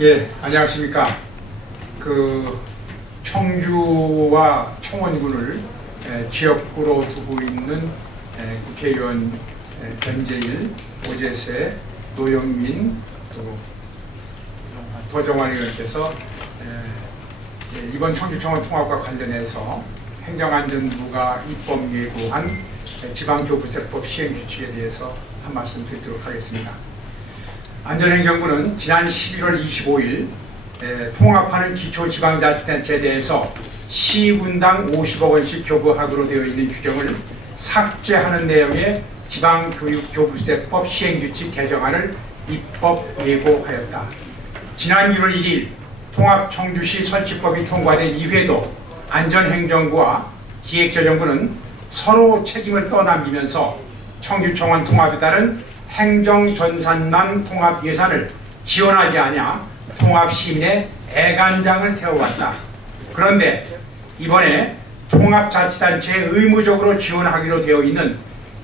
예, 안녕하십니까. 청주와 청원군을 지역구로 두고 있는 국회의원 변재일, 오재세, 노영민, 또 도정환 의원께서 이번 청주청원 통합과 관련해서 행정안전부가 입법 예고한 지방교부세법 시행규칙에 대해서 한 말씀 드리도록 하겠습니다. 안전행정부는 지난 11월 25일 통합하는 기초지방자치단체에 대해서 시군당 50억 원씩 교부하기로 되어 있는 규정을 삭제하는 내용의 지방교육교부세법 시행규칙 개정안을 입법 예고하였다. 지난 1월 1일 통합청주시 설치법이 통과된 이후에도 안전행정부와 기획재정부는 서로 책임을 떠넘기면서 청주청원 통합에 따른 행정전산망 통합 예산을 지원하지 않아 통합시민의 애간장을 태워왔다. 그런데 이번에 통합자치단체에 의무적으로 지원하기로 되어 있는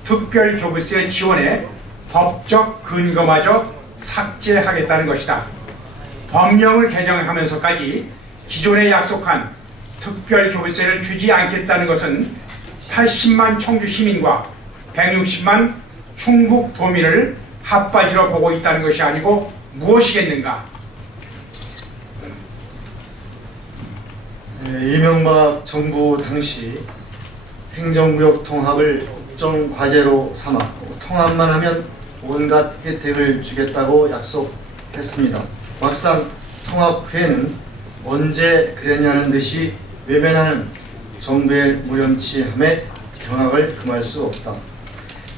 특별교부세 지원의 법적 근거마저 삭제하겠다는 것이다. 법령을 개정하면서까지 기존에 약속한 특별교부세를 주지 않겠다는 것은 80만 청주시민과 160만 충북 도민을 핫바지로 보고 있다는 것이 아니고 무엇이겠는가? 이명박 정부 당시 행정구역 통합을 국정과제로 삼아 통합만 하면 온갖 혜택을 주겠다고 약속했습니다. 막상 통합 후에는 언제 그랬냐는 듯이 외면하는 정부의 무렴치함에 경악을 금할 수 없다.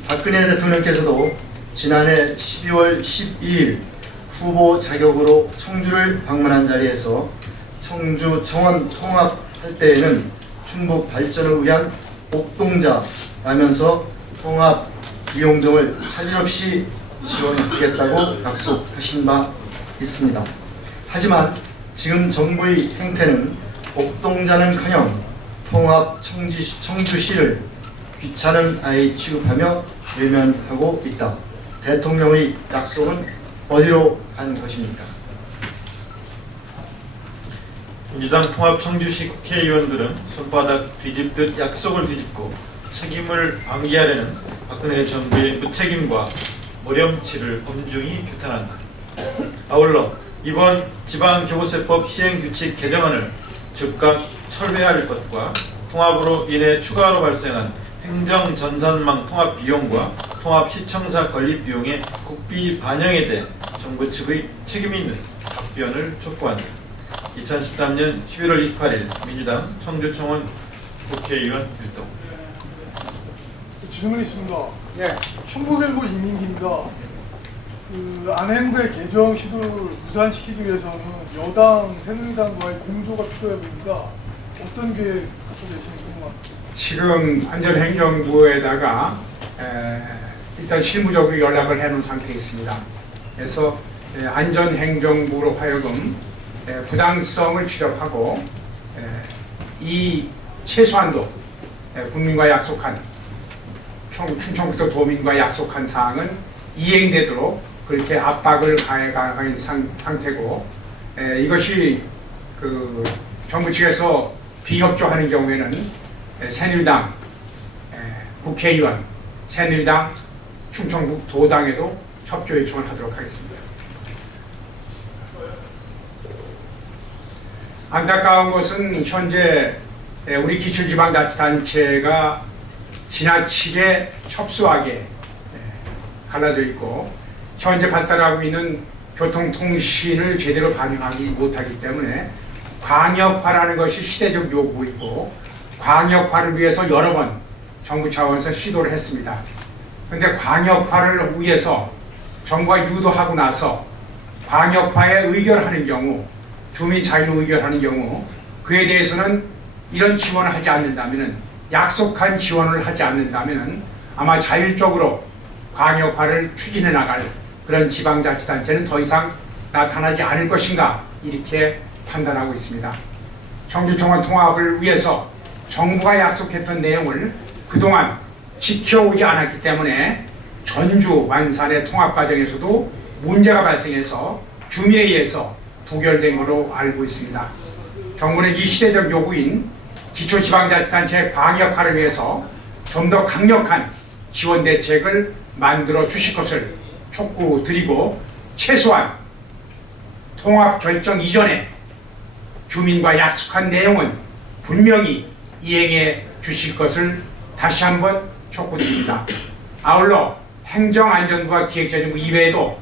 박근혜 대통령께서도 지난해 12월 12일 후보 자격으로 청주를 방문한 자리에서 청주 청원 통합할 때에는 충북 발전을 위한 옥동자라면서 통합 비용 등을 차질없이 지원하겠다고 약속하신 바 있습니다. 하지만 지금 정부의 행태는 옥동자는커녕 통합 청주시를 귀찮은 아이 취급하며 외면하고 있다. 대통령의 약속은 어디로 간 것입니까? 민주당 통합 청주시 국회의원들은 손바닥 뒤집듯 약속을 뒤집고 책임을 방기하려는 박근혜 정부의 무책임과 무렴치를 엄중히 규탄한다. 아울러 이번 지방교부세법 시행규칙 개정안을 즉각 철회할 것과 통합으로 인해 추가로 발생한 행정전산망 통합 비용과 통합 시청사 건립 비용의 국비 반영에 대해 정부 측의 책임 있는 답변을 촉구한다. 2013년 11월 28일 민주당 청주청원 국회의원 일동. 질문이 있습니다. 네. 충북일보 이민기입니다. 안행부의 개정 시도를 무산시키기 위해서는 여당 새누리당과의 공조가 필요해 보입니다. 어떤 계획 갖고 계시는지 궁금합니다. 지금 안전행정부에다가 일단 실무적으로 연락을 해놓은 상태에 있습니다. 그래서 안전행정부로 하여금 부당성을 지적하고 이 최소한도 국민과 약속한 충청북도 도민과 약속한 사항은 이행되도록 그렇게 압박을 가해가는 상태고, 이것이 정부 측에서 비협조하는 경우에는 새누리당 국회의원, 새누리당 충청북 도당에도 협조 요청을 하도록 하겠습니다. 안타까운 것은 현재 우리 기초지방자치단체가 지나치게 협소하게 갈라져 있고 현재 발달하고 있는 교통통신을 제대로 반영하지 못하기 때문에 광역화라는 것이 시대적 요구이고 광역화를 위해서 여러 번 정부 차원에서 시도를 했습니다. 그런데 광역화를 위해서 정부가 유도하고 나서 광역화에 의결하는 경우, 주민 자유로 의결하는 경우 그에 대해서는 이런 지원을 하지 않는다면, 약속한 지원을 하지 않는다면 아마 자율적으로 광역화를 추진해 나갈 그런 지방자치단체는 더 이상 나타나지 않을 것인가, 이렇게 판단하고 있습니다. 청주청원 통합을 위해서 정부가 약속했던 내용을 그동안 지켜오지 않았기 때문에 전주 완산의 통합 과정에서도 문제가 발생해서 주민에 의해서 부결된 것으로 알고 있습니다. 정부는 이 시대적 요구인 기초지방자치단체의 방역화를 위해서 좀 더 강력한 지원 대책을 만들어 주실 것을 촉구드리고, 최소한 통합 결정 이전에 주민과 약속한 내용은 분명히 이행해 주실 것을 다시 한번 촉구드립니다. 아울러 행정안전부와 기획재정부 이외에도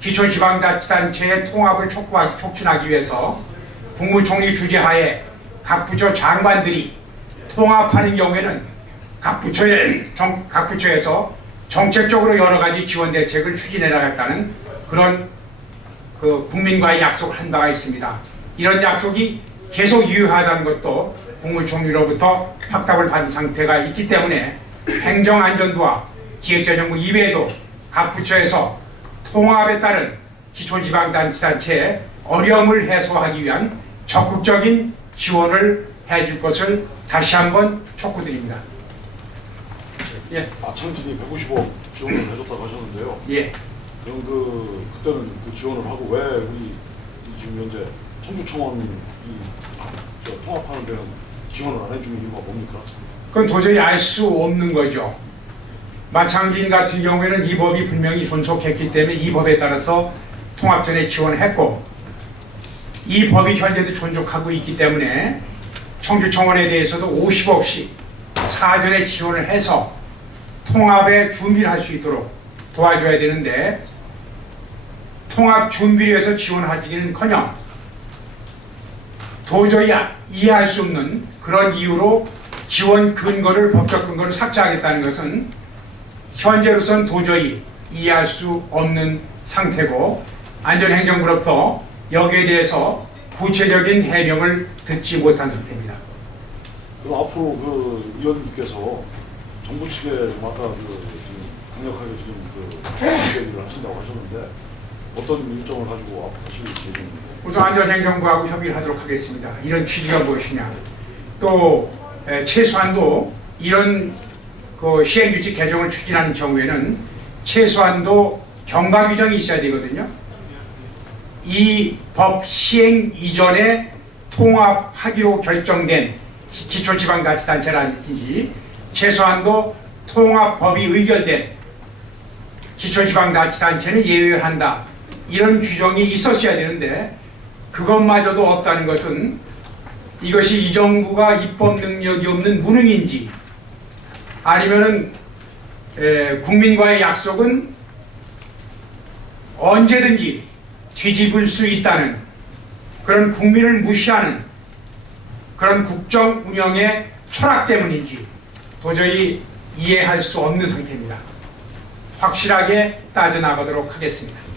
기초지방자치단체의 통합을 촉진하기 위해서 국무총리 주재하에 각 부처 장관들이 통합하는 경우에는 각 부처에서 정책적으로 여러 가지 지원 대책을 추진해 나가겠다는 그런 국민과의 약속을 한 바가 있습니다. 이런 약속이 계속 유효하다는 것도 국무총리로부터 확답을 받은 상태가 있기 때문에 행정안전부와 기획재정부 이외에도 각 부처에서 통합에 따른 기초지방자치단체의 어려움을 해소하기 위한 적극적인 지원을 해줄 것을 다시 한번 촉구드립니다. 예. 창진이 150억 지원을 해줬다고 하셨는데요. 예. 그럼 그때는 그 지원을 하고 왜 우리 지금 현재 청주청원이 통합하는 데는 지원을 안 해주는 이유가 뭡니까? 그건 도저히 알 수 없는 거죠. 마창진 같은 경우에는 이 법이 분명히 존속했기 때문에 이 법에 따라서 통합전에 지원을 했고, 이 법이 현재도 존속하고 있기 때문에 청주청원에 대해서도 50억씩 사전에 지원을 해서 통합에 준비를 할 수 있도록 도와줘야 되는데, 통합 준비를 위해서 지원하기는커녕 도저히 이해할 수 없는 그런 이유로 지원 근거를, 법적 근거를 삭제하겠다는 것은 현재로서는 도저히 이해할 수 없는 상태고, 안전행정부로부터 여기에 대해서 구체적인 해명을 듣지 못한 상태입니다. 그럼 앞으로 의원님께서 정부 측에 좀 아까 지금 강력하게 지금 얘기를 하신다고 하셨는데 어떤 일정을 가지고 앞으로 하실 예정입니까? 우선 안전행정부하고 협의를 하도록 하겠습니다. 이런 취지가 무엇이냐, 또 최소한도 이런 시행규칙 개정을 추진하는 경우에는 최소한도 경과 규정이 있어야 되거든요. 이 법 시행 이전에 통합하기로 결정된 기초지방자치단체라든지 최소한도 통합법이 의결된 기초지방자치단체는 예외한다, 이런 규정이 있었어야 되는데 그것마저도 없다는 것은 이것이 이 정부가 입법 능력이 없는 무능인지, 아니면은 국민과의 약속은 언제든지 뒤집을 수 있다는 그런 국민을 무시하는 그런 국정 운영의 철학 때문인지 도저히 이해할 수 없는 상태입니다. 확실하게 따져나가도록 하겠습니다.